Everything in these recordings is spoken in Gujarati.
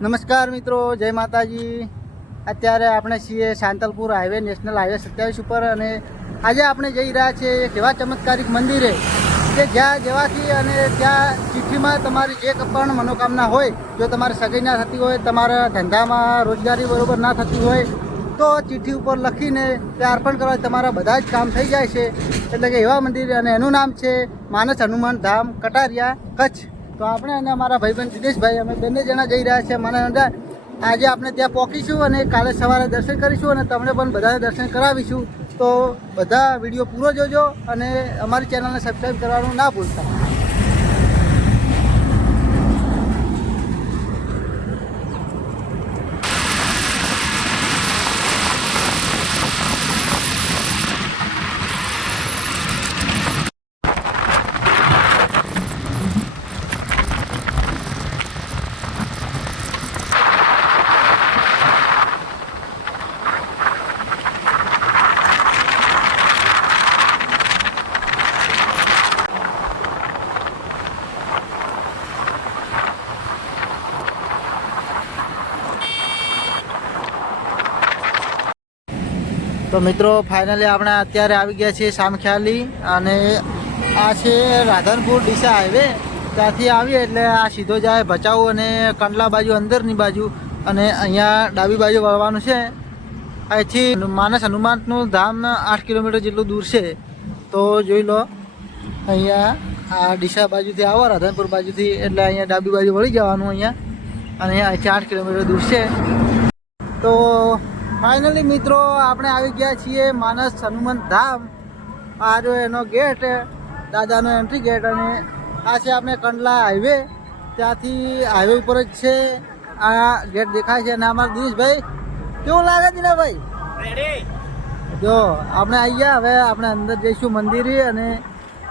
નમસ્કાર મિત્રો, જય માતાજી। અત્યારે આપણે છીએ સાંતલપુર હાઈવે, નેશનલ હાઈવે 27 ઉપર અને આજે આપણે જઈ રહ્યા છીએ એક એવા ચમત્કારિક મંદિરે કે જ્યાં જવાથી અને ત્યાં ચિઠ્ઠીમાં તમારી જે પણ મનોકામના હોય, જો તમારે સગાઈ ના થતી હોય, તમારા ધંધામાં રોજગારી બરોબર ના થતી હોય તો ચિઠ્ઠી ઉપર લખીને ત્યાં અર્પણ કરવા તમારા બધા જ કામ થઈ જાય છે। એટલે કે એવા મંદિર, અને એનું નામ છે માનસ હનુમાન ધામ, કટારિયા, કચ્છ। તો આપણે અને અમારા ભાઈબંધ દિનેશભાઈ અમે બંને જણા જઈ રહ્યા છીએ માનસ। આજે આપણે ત્યાં પહોંચીશું અને કાલે સવારે દર્શન કરીશું અને તમને પણ બધાને દર્શન કરાવીશું। તો બધા વિડીયો પૂરો જોજો અને અમારી ચેનલને સબસ્ક્રાઈબ કરવાનું ના ભૂલતા। તો મિત્રો ફાઇનલી આપણે અત્યારે આવી ગયા છીએ સામખ્યાલી, અને આ છે રાધનપુર ડીસા હાઈવે। ત્યાંથી આવીએ એટલે આ સીધો જાય ભચાઉ અને કંડલા બાજુ, અંદરની બાજુ, અને અહીંયા ડાબી બાજુ વળવાનું છે। અહીંથી માનસ હનુમાનનું ધામ 8 કિલોમીટર જેટલું દૂર છે। તો જોઈ લો, અહીંયા આ ડીસા બાજુથી આવો, રાધનપુર બાજુથી, એટલે અહીંયા ડાબી બાજુ વળી જવાનું અહીંયા, અને અહીંથી 8 કિલોમીટર દૂર છે। તો ફાઇનલી મિત્રો આપણે આવી ગયા છીએ માનસ હનુમાન ધામ। આ જો એનો ગેટ, દાદાનો એન્ટ્રી ગેટ, અને આ છે આપણે કંડલા હાઈવે, ત્યાંથી હાઈવે ઉપર જ છે આ ગેટ દેખાય છે। અને અમારા દિનેશભાઈ કેવું લાગે દિનેશભાઈ? જો આપણે આવી ગયા, હવે આપણે અંદર જઈશું મંદિરે અને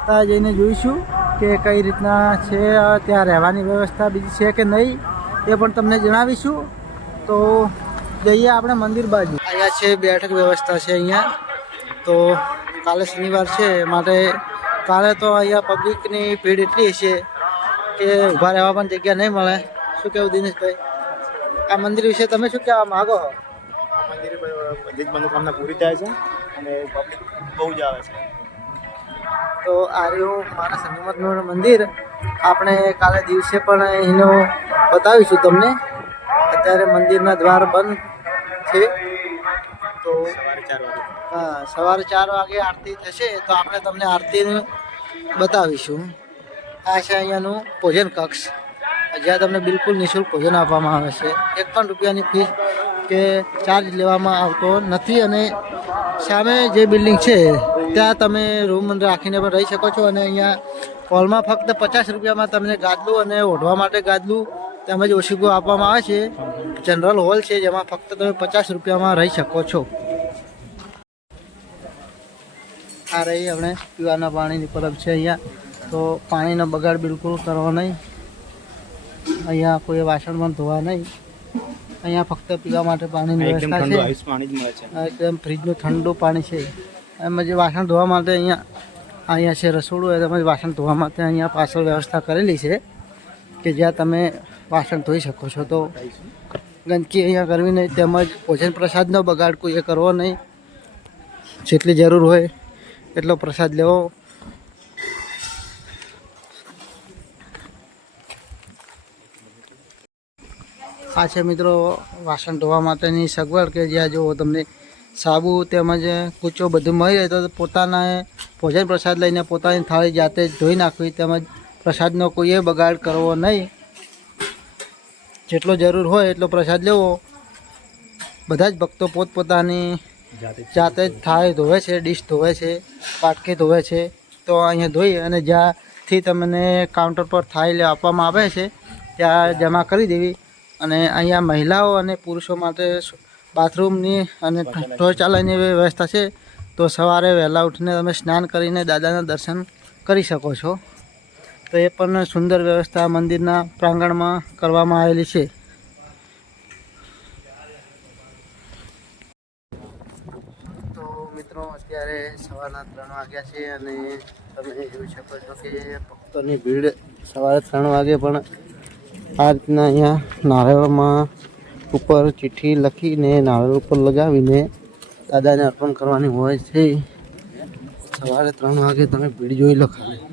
ત્યાં જઈને જોઈશું કે કઈ રીતના છે, ત્યાં રહેવાની વ્યવસ્થા બીજી છે કે નહીં એ પણ તમને જણાવીશું। તો જઈએ આપણે મંદિર બાજુ। અહીંયા છે બેઠક વ્યવસ્થા છે અહીંયા। તો કાલે શનિવાર છે માટે કાલે તો અહીંયા પબ્લિકની ભીડ એટલી છે કે ઊભા રહેવા પણ જગ્યા નહીં મળે। શું કહેવું દિનેશભાઈ, આ મંદિર વિશે તમે શું કહેવા માગો છો? આ મંદિર બધી જ મનોકામના પૂરી થાય છે અને પબ્લિક બહુ જ આવે છે। તો આ રહ્યું માનસ હનુમાનનું મંદિર। આપણે કાલે દિવસે પણ એનું બતાવીશું તમને। અત્યારે મંદિરના દ્વાર બંધ છે। તો સવારે 4 વાગે આરતી થશે તો આપણે તમને આરતીનું બતાવીશું। આ છે અહીંયાનું ભોજન કક્ષ, જ્યાં તમને બિલકુલ નિઃશુલ્ક ભોજન આપવામાં આવે છે। 1 પણ રૂપિયાની ફીસ કે ચાર્જ લેવામાં આવતો નથી। અને સામે જે બિલ્ડિંગ છે ત્યાં તમે રૂમ રાખીને પણ રહી શકો છો। અને અહીંયા હોલમાં ફક્ત 50 રૂપિયામાં તમને ગાદલું અને ઓઢવા માટે ગાદલું તેમજ ઓશીકો આપવામાં આવે છે। જનરલ હોલ છે જેમાં ફક્ત તમે 50 રૂપિયામાં રહી શકો છો। આ રહી આપણે પીવાના પાણીની પરબ છે અહીંયા। તો પાણીનો બગાડ બિલકુલ કરવો નહીં। અહીંયા કોઈ વાસણ પણ ધોવા નહીં। અહીંયા ફક્ત પીવા માટે પાણીની વ્યવસ્થા છે। એકદમ ફ્રીજનું ઠંડુ પાણી છે। એમાં જે વાસણ ધોવા માટે અહીંયા છે રસોડું, તેમજ વાસણ ધોવા માટે અહીંયા પાછળ વ્યવસ્થા કરેલી છે કે જ્યાં તમે વાસણ ધોઈ શકો છો। તો ગંદકી અહીંયા કરવી નહીં, તેમજ ભોજન પ્રસાદનો બગાડ કોઈએ કરવો નહીં। જેટલી જરૂર હોય એટલો પ્રસાદ લેવો। આ છે મિત્રો વાસણ ધોવા માટેની સગવડ કે જ્યાં જુઓ તમને સાબુ તેમજ કૂચો બધું મળી રહે। તો પોતાના ભોજન પ્રસાદ લઈને પોતાની થાળી જાતે જ ધોઈ નાખવી, તેમજ પ્રસાદનો કોઈએ બગાડ કરવો નહીં। જેટલો જરૂર હોય એટલો પ્રસાદ લેવો। બધા જ ભક્તો પોતપોતાની જાતે જ થાળી ધોવે છે, ડીશ ધોવે છે, પાટકી ધોવે છે। તો અહીંયા ધોઈ અને જ્યાંથી તમને કાઉન્ટર પર થાળી આપવામાં આવે છે ત્યાં જમા કરી દેવી। અને અહીંયા મહિલાઓ અને પુરુષો માટે બાથરૂમની અને શૌચાલયની વ્યવસ્થા છે। તો સવારે વહેલા ઉઠીને તમે સ્નાન કરીને દાદાના દર્શન કરી શકો છો। તો એ પણ સુંદર વ્યવસ્થા મંદિરના પ્રાંગણમાં કરવામાં આવેલી છે। તો મિત્રો અત્યારે સવારના 3 વાગ્યા છે અને તમે જોઈ શકો છો કે ભક્તોની ભીડ સવારે 3 વાગે પણ આ રીતના અહીંયા નારિયેળમાં ઉપર ચિઠ્ઠી લખીને નારિયેળ ઉપર લગાવીને દાદાને અર્પણ કરવાની હોય છે. સવારે 3 વાગે તમે ભીડ જોઈ લો ખાલી.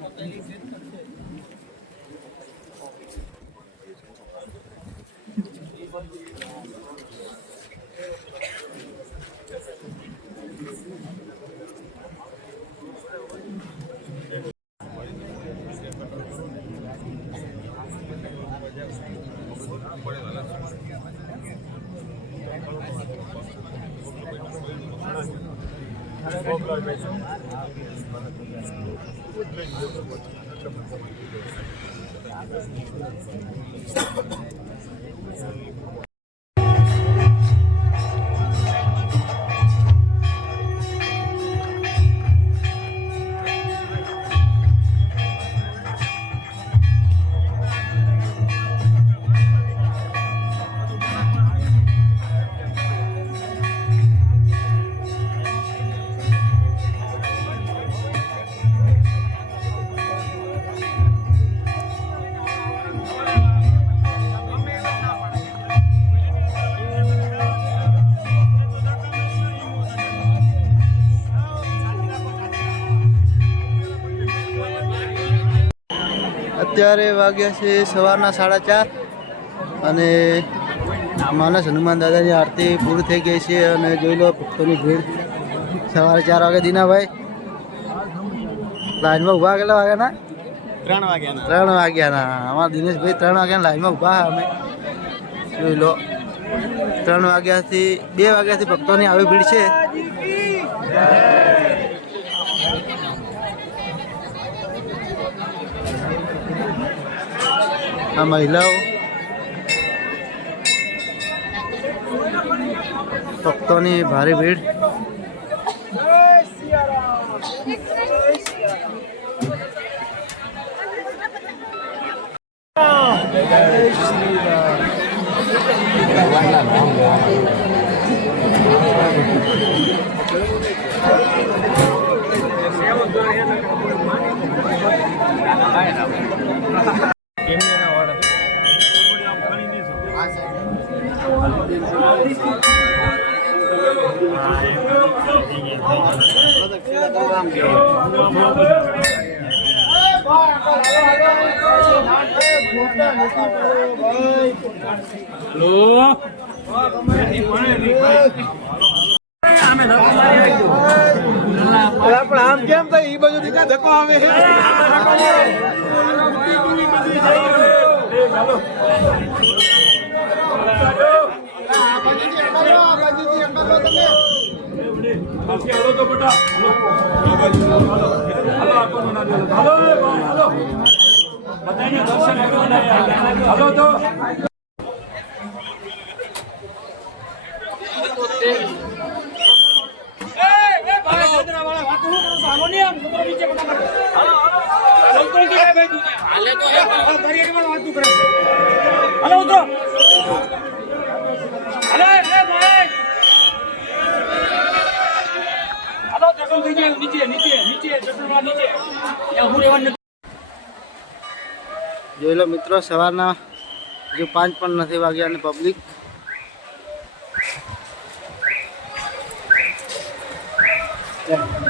અત્યારે વાગ્યા છે સવારના 4:30 અને માનસ હનુમાન દાદાની આરતી પૂરી થઈ ગઈ છે. અને જોઈ લો ભક્તોની ભીડ. સવારે 4 વાગે દીનાભાઈ લાઈનમાં ઊભા. કેટલા વાગ્યાના? 3 વાગ્યાના. 3 વાગ્યાના. અમારા દિનેશભાઈ 3 વાગ્યાના લાઈનમાં ઊભા અમે. જોઈ લો 3 વાગ્યાથી 2 વાગ્યાથી ભક્તોની આવી ભીડ છે. આ મહિલાઓ ભક્તોની ભારે ભીડ. આમ કેમ થાય એ બાજુ ધક્કો આવે. જોઈ લો મિત્રો સવારના હજુ 5 પણ નથી વાગ્યા અને પબ્લિક Yeah.